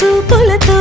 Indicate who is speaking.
Speaker 1: చూపులతో